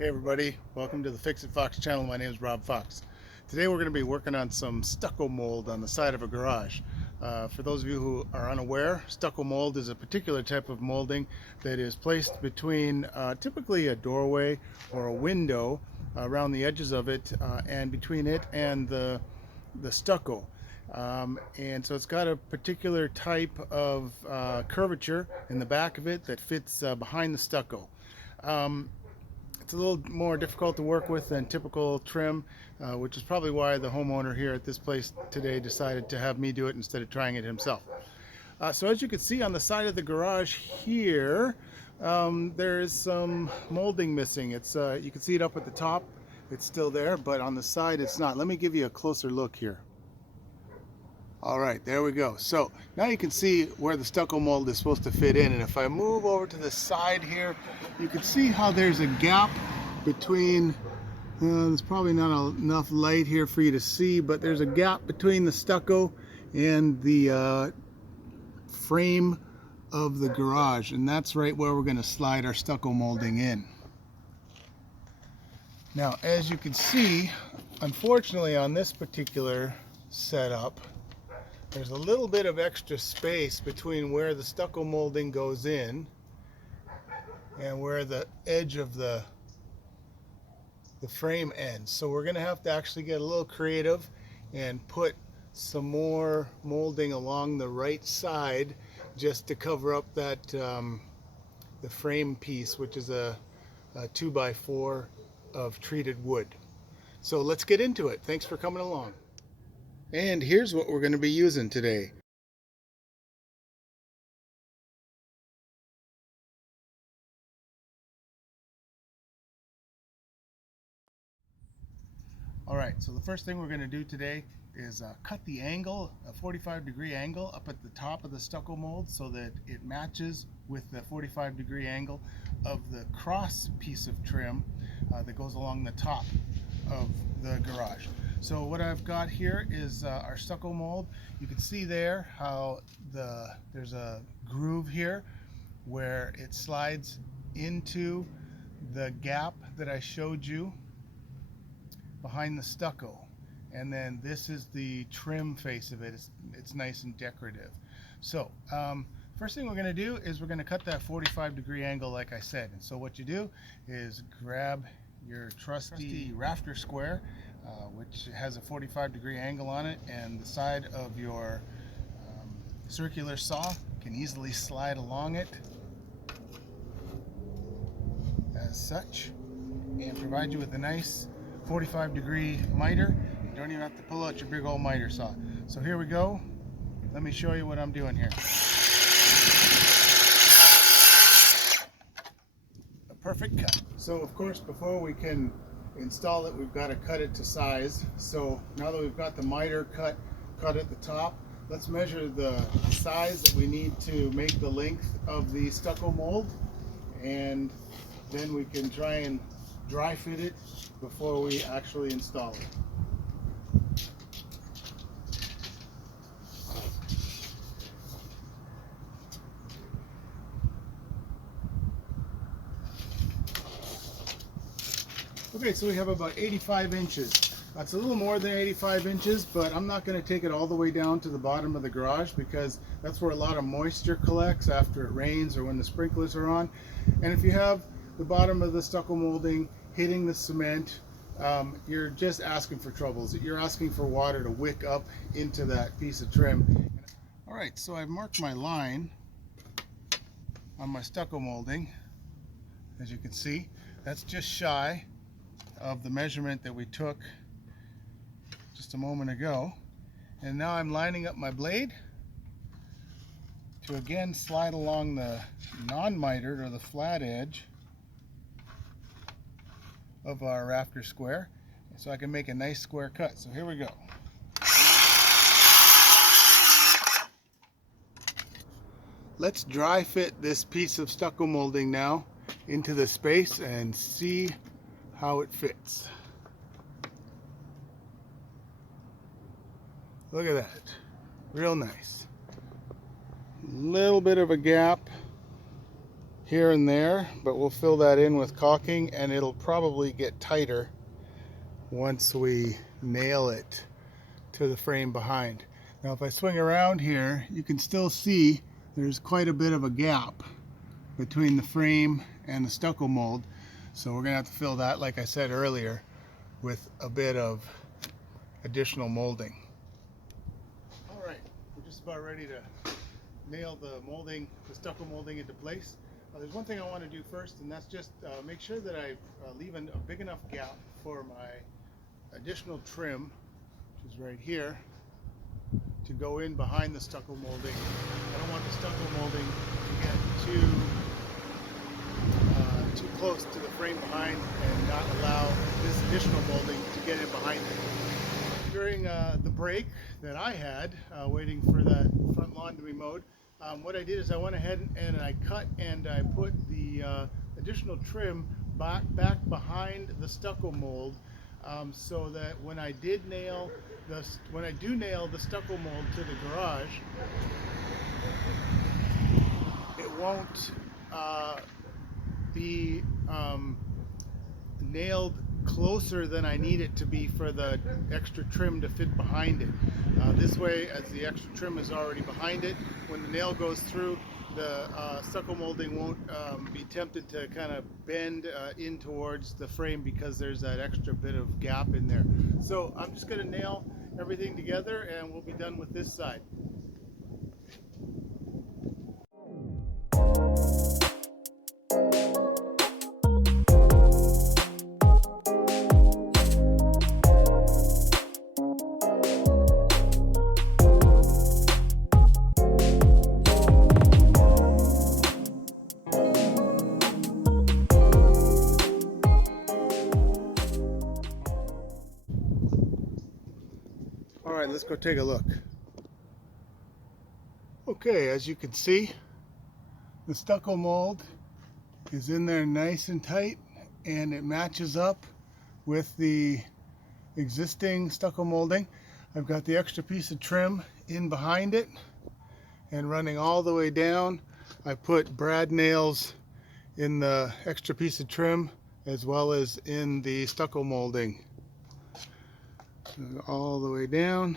Hey everybody, welcome to the Fix It Fox channel. My name is Rob Fox. Today we're going to be working on some stucco mold on the side of a garage. For those of you who are unaware, stucco mold is a particular type of molding that is placed between typically a doorway or a window around the edges of it and between it and the stucco. And so it's got a particular type of curvature in the back of it that fits behind the stucco. It's a little more difficult to work with than typical trim, which is probably why the homeowner here at this place today decided to have me do it instead of trying it himself. So as you can see on the side of the garage here, there is some molding missing. You can see it up at the top. It's still there, but on the side it's not. Let me give you a closer look here. All right, there we go. So now you can see where the stucco mold is supposed to fit in. And if I move over to the side here, you can see how there's a gap between, there's probably not enough light here for you to see, but there's a gap between the stucco and the frame of the garage. And that's right where we're gonna slide our stucco molding in. Now, as you can see, unfortunately on this particular setup, there's a little bit of extra space between where the stucco molding goes in and where the edge of the frame ends. So we're going to have to actually get a little creative and put some more molding along the right side just to cover up that the frame piece, which is a 2x4 of treated wood. So let's get into it. Thanks for coming along. And here's what we're going to be using today. Alright, so the first thing we're going to do today is cut the angle, a 45-degree angle up at the top of the stucco mold so that it matches with the 45-degree angle of the cross piece of trim that goes along the top of the garage. So what I've got here is our stucco mold. You can see there how there's a groove here where it slides into the gap that I showed you behind the stucco, and then this is the trim face of it. It's nice and decorative. So first thing we're going to do is we're going to cut that 45-degree angle like I said. And so what you do is grab your trusty rafter square, which has a 45-degree angle on it, and the side of your circular saw can easily slide along it as such and provide you with a nice 45-degree miter. You don't even have to pull out your big old miter saw. So here we go. Let me show you what I'm doing here. A perfect cut. So of course, before we can install it, we've got to cut it to size. So now that we've got the miter cut at the top, let's measure the size that we need to make the length of the stucco mold, and then we can try and dry fit it before we actually install it. Okay, so we have about 85 inches. That's a little more than 85 inches, but I'm not going to take it all the way down to the bottom of the garage because that's where a lot of moisture collects after it rains or when the sprinklers are on. And if you have the bottom of the stucco molding hitting the cement, you're just asking for troubles. You're asking for water to wick up into that piece of trim. All right, so I've marked my line on my stucco molding. As you can see, that's just shy of the measurement that we took just a moment ago. And now I'm lining up my blade to again slide along the non-mitered or the flat edge of our rafter square so I can make a nice square cut. So here we go. Let's dry fit this piece of stucco molding now into the space and see how it fits. Look at that, real nice. Little bit of a gap here and there, but we'll fill that in with caulking, and it'll probably get tighter once we nail it to the frame behind. Now if I swing around here, you can still see there's quite a bit of a gap between the frame and the stucco mold, so we're gonna have to fill that, like I said earlier, with a bit of additional molding. All right, we're just about ready to nail the molding, the stucco molding into place. There's one thing I want to do first, and that's just make sure that I leave a big enough gap for my additional trim, which is right here, to go in behind the stucco molding. I don't want the stucco molding to get too close to the frame behind and not allow this additional molding to get in behind it. During the break that I had waiting for that front lawn to be mowed, what I did is I went ahead and I cut and I put the additional trim back behind the stucco mold, so that when I do nail the stucco mold to the garage, it won't be nailed closer than I need it to be for the extra trim to fit behind it. This way, as the extra trim is already behind it, when the nail goes through, the stucco molding won't be tempted to kind of bend in towards the frame because there's that extra bit of gap in there. So I'm just going to nail everything together and we'll be done with this side. All right, let's go take a look. Okay, as you can see, the stucco mold is in there nice and tight, and it matches up with the existing stucco molding. I've got the extra piece of trim in behind it and running all the way down. I put brad nails in the extra piece of trim as well as in the stucco molding. All the way down,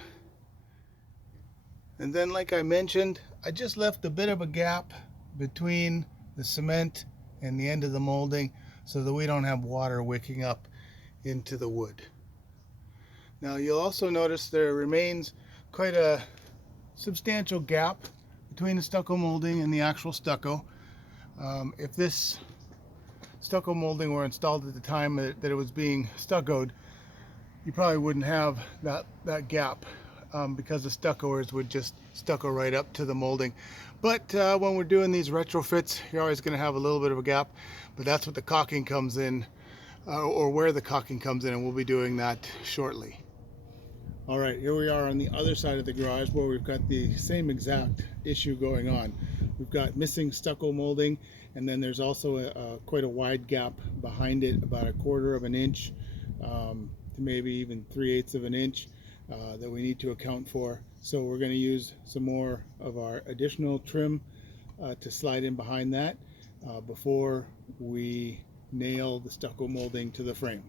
and then, like I mentioned, I just left a bit of a gap between the cement and the end of the molding so that we don't have water wicking up into the wood. Now you'll also notice there remains quite a substantial gap between the stucco molding and the actual stucco. If this stucco molding were installed at the time that it was being stuccoed, you probably wouldn't have that gap, because the stuccoers would just stucco right up to the molding. But when we're doing these retrofits, you're always going to have a little bit of a gap, but that's what the caulking comes in, or where the caulking comes in, and we'll be doing that shortly. All right, here we are on the other side of the garage where we've got the same exact issue going on. We've got missing stucco molding, and then there's also quite a wide gap behind it, about 1/4 of an inch to maybe even 3/8 of an inch that we need to account for. So we're going to use some more of our additional trim to slide in behind that before we nail the stucco molding to the frame.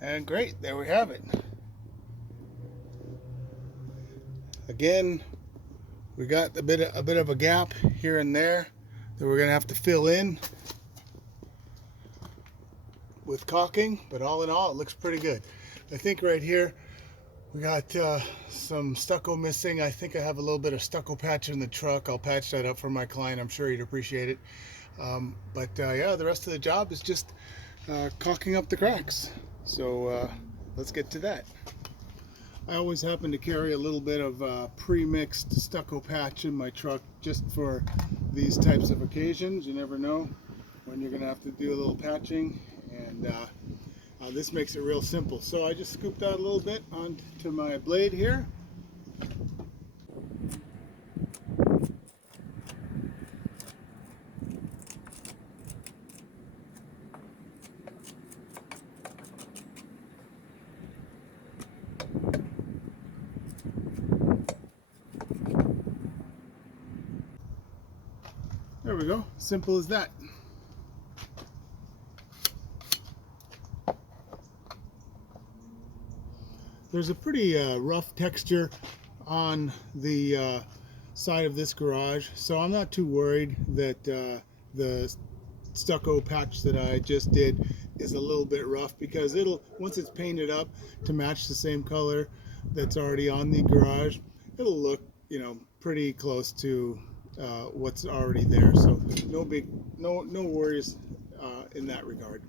And great, there we have it. Again, we got a bit of a gap here and there that we're going to have to fill in with caulking, but all in all, it looks pretty good. I think right here we got some stucco missing. I think I have a little bit of stucco patch in the truck. I'll patch that up for my client. I'm sure he'd appreciate it. Yeah, the rest of the job is just caulking up the cracks. So let's get to that. I always happen to carry a little bit of pre-mixed stucco patch in my truck just for these types of occasions. You never know when you're going to have to do a little patching, and this makes it real simple. So I just scooped out a little bit onto my blade here. There we go, simple as that. There's a pretty rough texture on the side of this garage, so I'm not too worried that the stucco patch that I just did is a little bit rough, because it'll, once it's painted up to match the same color that's already on the garage, it'll look, you know, pretty close to what's already there. So no worries in that regard.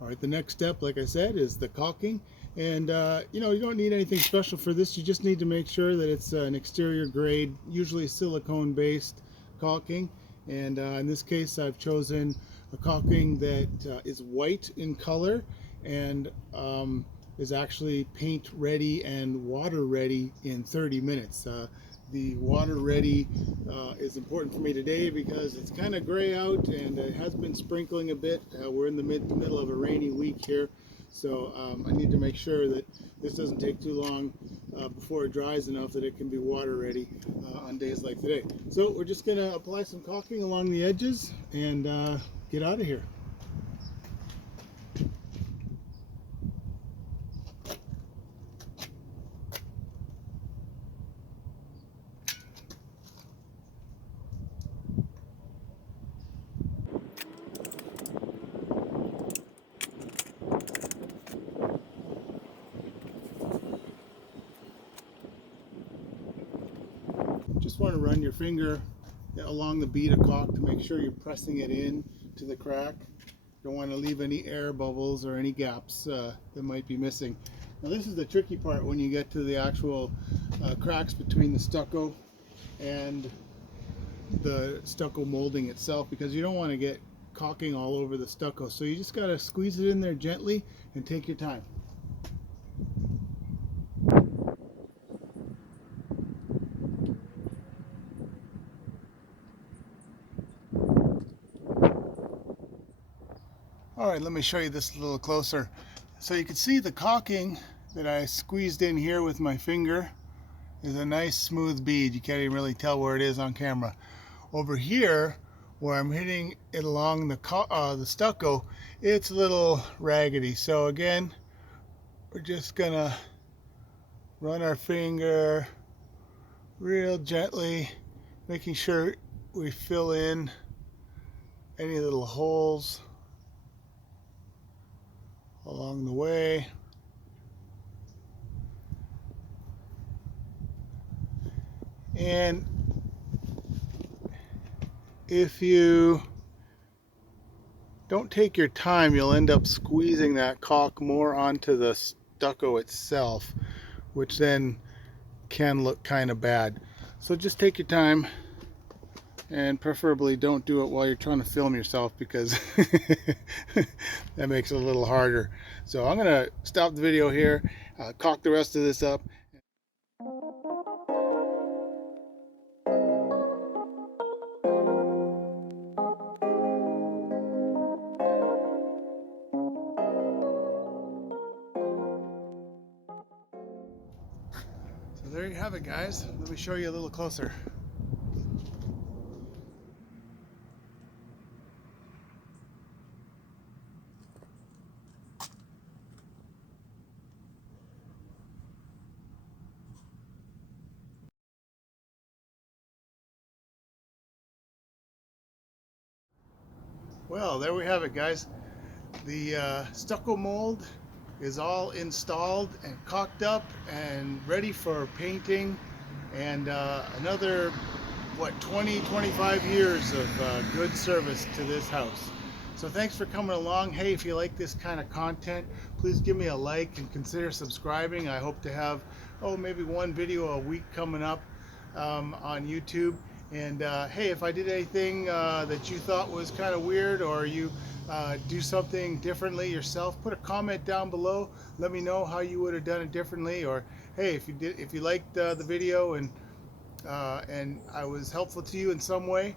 All right, the next step, like I said, is the caulking. And you know, you don't need anything special for this. You just need to make sure that it's an exterior grade, usually silicone based caulking. And in this case, I've chosen a caulking that is white in color and is actually paint ready and water ready in 30 minutes. The water ready is important for me today because it's kind of gray out and it has been sprinkling a bit. We're in the middle of a rainy week here, so I need to make sure that this doesn't take too long before it dries enough that it can be water ready on days like today. So we're just going to apply some caulking along the edges and get out of here. Just want to run your finger along the bead of caulk to make sure you're pressing it in to the crack. Don't want to leave any air bubbles or any gaps that might be missing. Now this is the tricky part when you get to the actual cracks between the stucco and the stucco molding itself, because you don't want to get caulking all over the stucco. So you just got to squeeze it in there gently and take your time. All right, let me show you this a little closer. So you can see the caulking that I squeezed in here with my finger is a nice smooth bead. You can't even really tell where it is on camera. Over here, where I'm hitting it along the stucco, it's a little raggedy. So again, we're just gonna run our finger real gently, making sure we fill in any little holes along the way. And if you don't take your time, you'll end up squeezing that caulk more onto the stucco itself, which then can look kind of bad. So just take your time, and preferably don't do it while you're trying to film yourself, because that makes it a little harder. So I'm gonna stop the video here, caulk the rest of this up. So there you have it, guys. Let me show you a little closer. Well, there we have it, guys. The stucco mold is all installed and caulked up and ready for painting, and another, what, 20-25 years of good service to this house. So thanks for coming along. Hey, if you like this kind of content, please give me a like and consider subscribing. I hope to have, maybe one video a week coming up on YouTube. And hey, if I did anything that you thought was kind of weird, or you do something differently yourself, put a comment down below. Let me know how you would have done it differently. Or hey, if you liked the video and I was helpful to you in some way,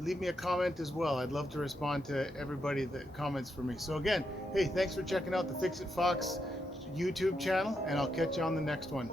leave me a comment as well. I'd love to respond to everybody that comments for me. So again, hey, thanks for checking out the Fix It Fox YouTube channel, and I'll catch you on the next one.